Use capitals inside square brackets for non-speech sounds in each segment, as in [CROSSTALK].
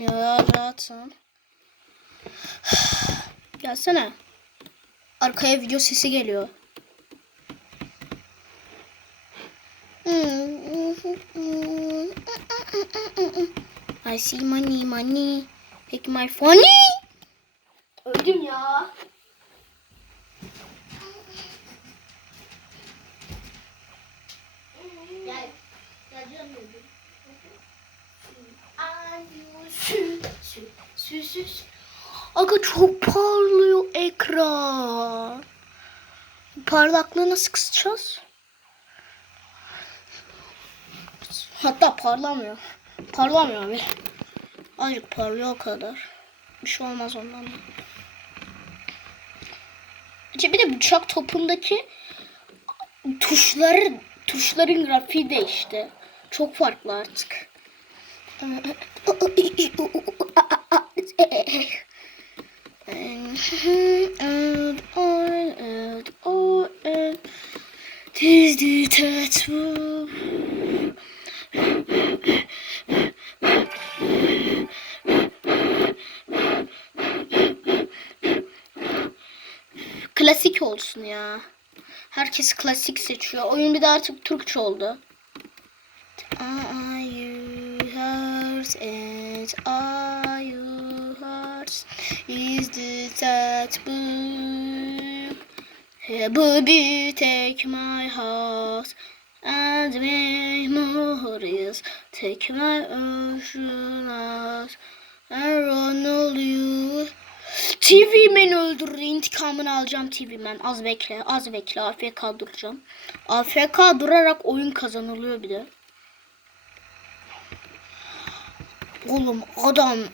Ya rahatım. [SIGHS] Gelsene. Arkaya video sesi geliyor. I see money money. Take my funny. Öldüm ya. Gel. Gel canım öldüm. Sü, sü, sü. Aga çok parlıyor ekran. Parlaklığı nasıl kısacağız? Hatta parlamıyor. Parlamıyor abi. Azıcık parlıyor o kadar. Bir şey olmaz ondan da. İşte bir de bıçak topundaki tuşları tuşların grafiği değişti. Çok farklı artık. [LAUGHS] Tis the tattoo. Klasik olsun ya. Herkes klasik seçiyor. Oyun bir de artık Türkçe oldu. Are you hurt and that book? Baby take my heart and memories. Take my ocean out and run all you. TV men öldürür. intikamını alacağım TV men. Az bekle. Az bekle. AFK duracağım. AFK durarak oyun kazanılıyor bir de. Oğlum adamın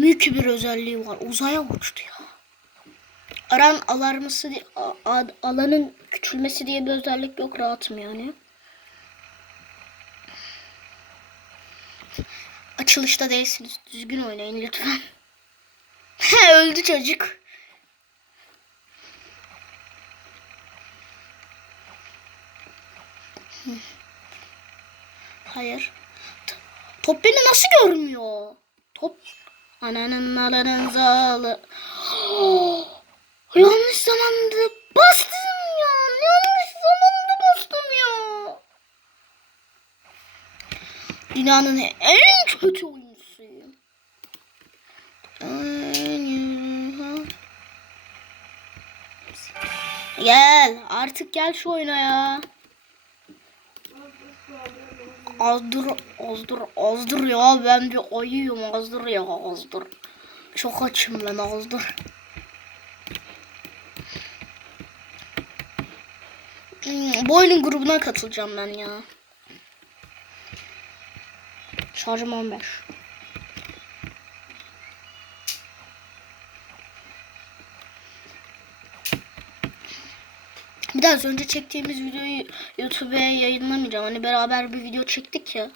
mük bir özelliği var. Uzaya uçtu ya. Aran alarması alanın küçülmesi diye bir özellik yok rahatım yani. Açılışta değilsiniz. Düzgün oynayın lütfen. [LAUGHS] Öldü çocuk. Hayır. Top beni nasıl görmüyor? Top. Ananın alanın zalı. [GASPS] Yanlış zamanda bastım ya. Yanlış zamanda bastım ya. Dünyanın en kötü oyuncusuyum. Gel artık gel şu oyuna ya. Azdır azdır azdır ya ben bir ayıyım azdır ya azdır. Çok açım ben azdır. Bu oyunun grubuna katılacağım ben ya. Şarjım 15. Bir daha az önce çektiğimiz videoyu YouTube'a yayınlamayacağım. Hani beraber bir video çektik ya.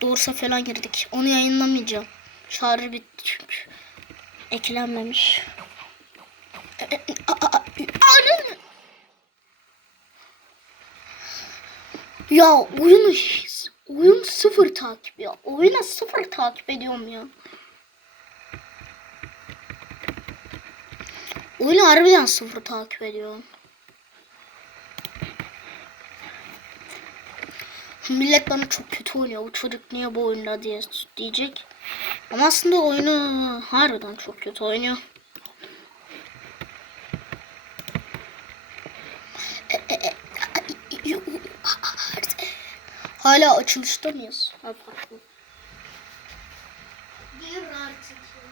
Doğrusa falan girdik. Onu yayınlamayacağım. Şarjı bitti çünkü. Eklenmemiş. Ya oyunu oyun sıfır takip ya. Oyuna sıfır takip ediyorum ya. Oyunu harbiden sıfır takip ediyorum. Millet bana çok kötü oynuyor. Bu çocuk niye bu oyunda diye diyecek. Ama aslında oyunu harbiden çok kötü oynuyor. Hala açılışta mıyız? Ha, pardon. Artık ya.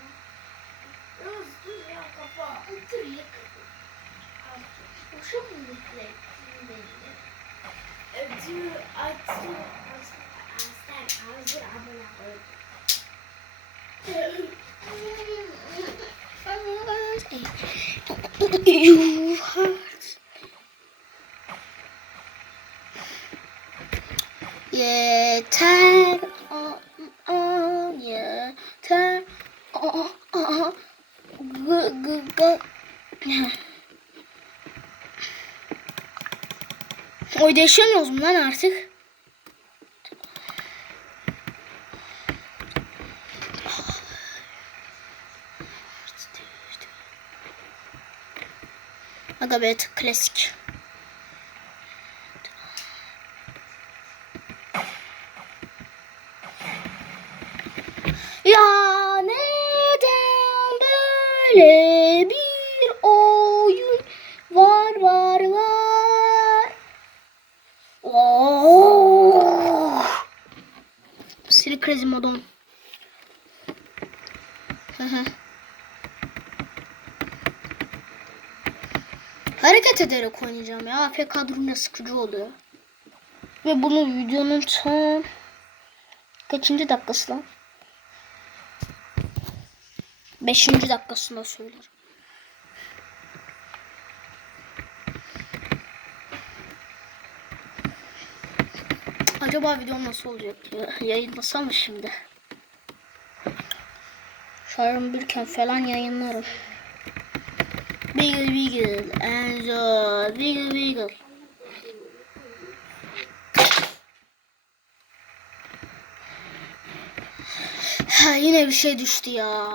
Yalnız dur ya kafa. Otur ya kafa. Boşa mı beni? Ödü açtı. Aslan hazır amına koydum. You Yeter o o yeter o o gı gı gı Oyda yaşamıyoruz mu lan artık? Aga klasik. Hareket ederek oynayacağım ya. AFK durumda sıkıcı oluyor. Ve bunu videonun son kaçıncı dakikası lan? Beşinci dakikasında söylerim. Acaba videom nasıl olacak ya? Yayınlasam mı şimdi? Şarjım birken falan yayınlarım. Wiggle wiggle Enzo wiggle wiggle. Ha, yine bir şey düştü ya.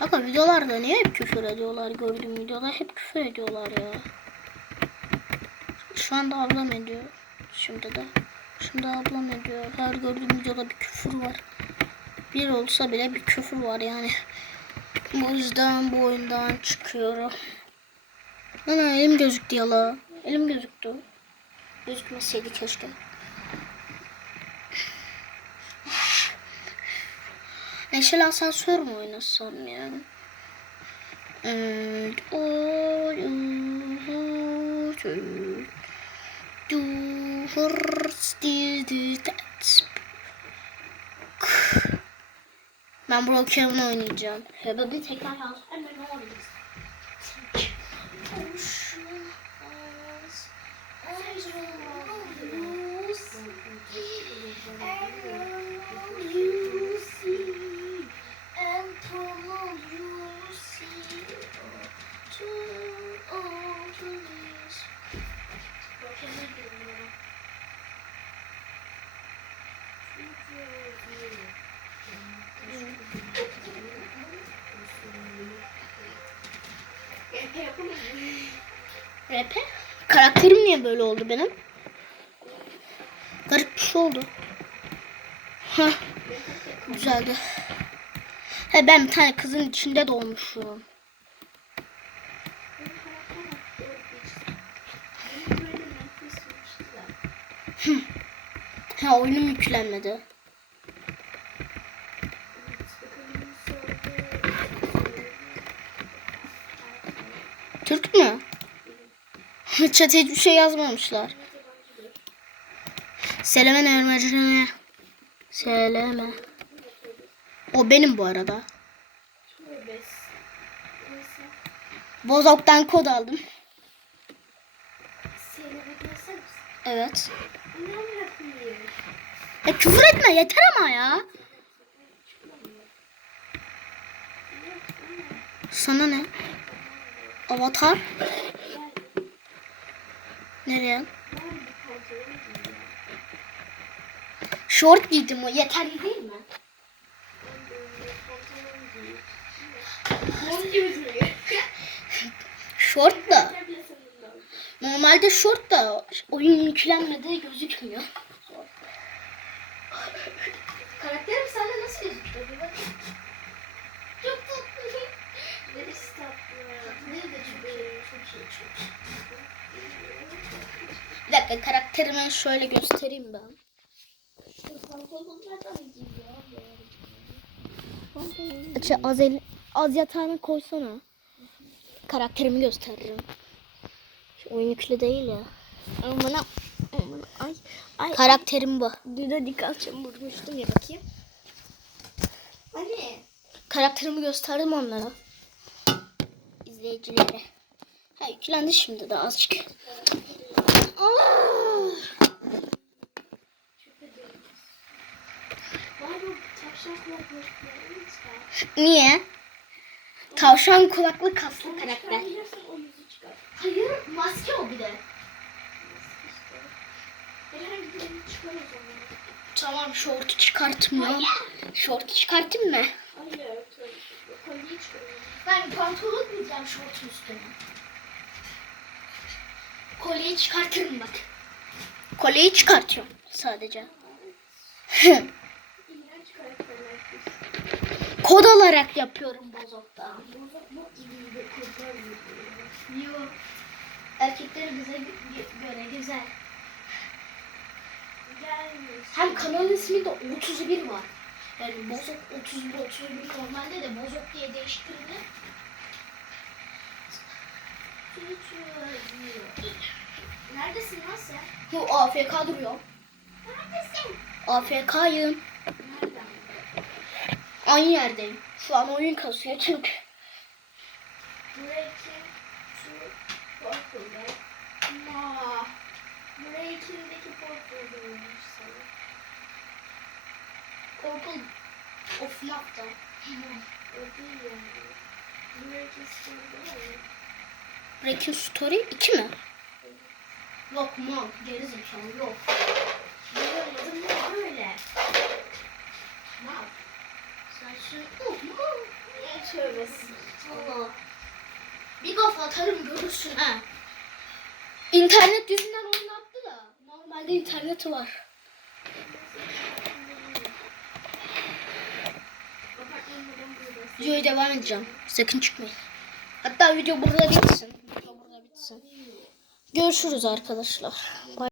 Aga videolarda niye hep küfür ediyorlar gördüğüm videoda hep küfür ediyorlar ya. Şu anda ablam ediyor. Şimdi de. Şimdi ablam ediyor. Her gördüğüm videoda bir küfür var. Bir olsa bile bir küfür var yani. Bu yüzden bu oyundan çıkıyorum. Ana elim gözüktü yala. Elim gözüktü. Gözükmeseydi keşke. Neşeli asansör mü oynasam yani? And all you do do still do that. Ben Brokehaven oynayacağım. Hebebi tekrar yaz. Hemen olabilir. Karakterim niye böyle oldu benim? Garip bir şey oldu. Heh. Güzeldi. He ben bir tane kızın içinde doğmuşum. Ha oyunum yüklenmedi. Türk mü? [LAUGHS] Çete hiçbir şey yazmamışlar. Seleme ne Seleme. O benim bu arada. Bozok'tan kod aldım. Evet. Ya küfür etme yeter ama ya. Sana ne? Avatar. Nereye? Short giydim o yeterli değil mi? Short da. Normalde short da oyun yüklenmedi gözükmüyor. Karakterim sende nasıl gözüküyor? Bir bak. Çok tatlı. Neresi tatlı? Tatlı değil de çok iyi. Çok iyi. Çok iyi. Bir dakika karakterimi şöyle göstereyim ben. Açı az, el, az yatağını koysana. Karakterimi gösteririm. Şu oyun yüklü değil ya. Aman ay ay. Karakterim bu. Düne dikkatim vurmuştum ya bakayım. Anne. Karakterimi gösterdim onlara. İzleyicilere. Ha yüklendi şimdi de azıcık. Niye? Tavşan kulaklı kaslı karakter. Hayır maske o bir de. Tamam şortu çıkartmıyor. Şortu çıkartayım mı? Hayır. çıkarıyorum. Ben pantolon giyeceğim şortun üstüne. Kolyeyi çıkartırım bak. Kolyeyi çıkartıyorum sadece. [LAUGHS] Kod olarak yapıyorum bozokta. Bozuk bok gibi de kızlar gibi. Yo. Erkekleri bize gö- göre güzel. Hem kanalın ismi de 31 var. Yani bozok 31 31 normalde de bozok diye değiştirildi. Neredesin lan sen? Bu AFK duruyor. Neredesin? AFK'yım. Nereden? Aynı yerdeyim. Şu an oyun kasıyor çünkü. Breaking to Purple. Ma. Breaking'deki Purple olmuş sana. Purple of. O değil yani. Breaking var ya. Breaking Story 2 mi? Yok mal. Gerizekalı yok. Benim adım da böyle. Mal. Sen şimdi oh mal. Ne tövbesi. Allah. Bir kafa atarım görürsün ha. İnternet yüzünden oynattı da. Normalde interneti var. Videoya devam edeceğim. Sakın çıkmayın. Hatta video burada bitsin. Video burada bitsin. Görüşürüz arkadaşlar.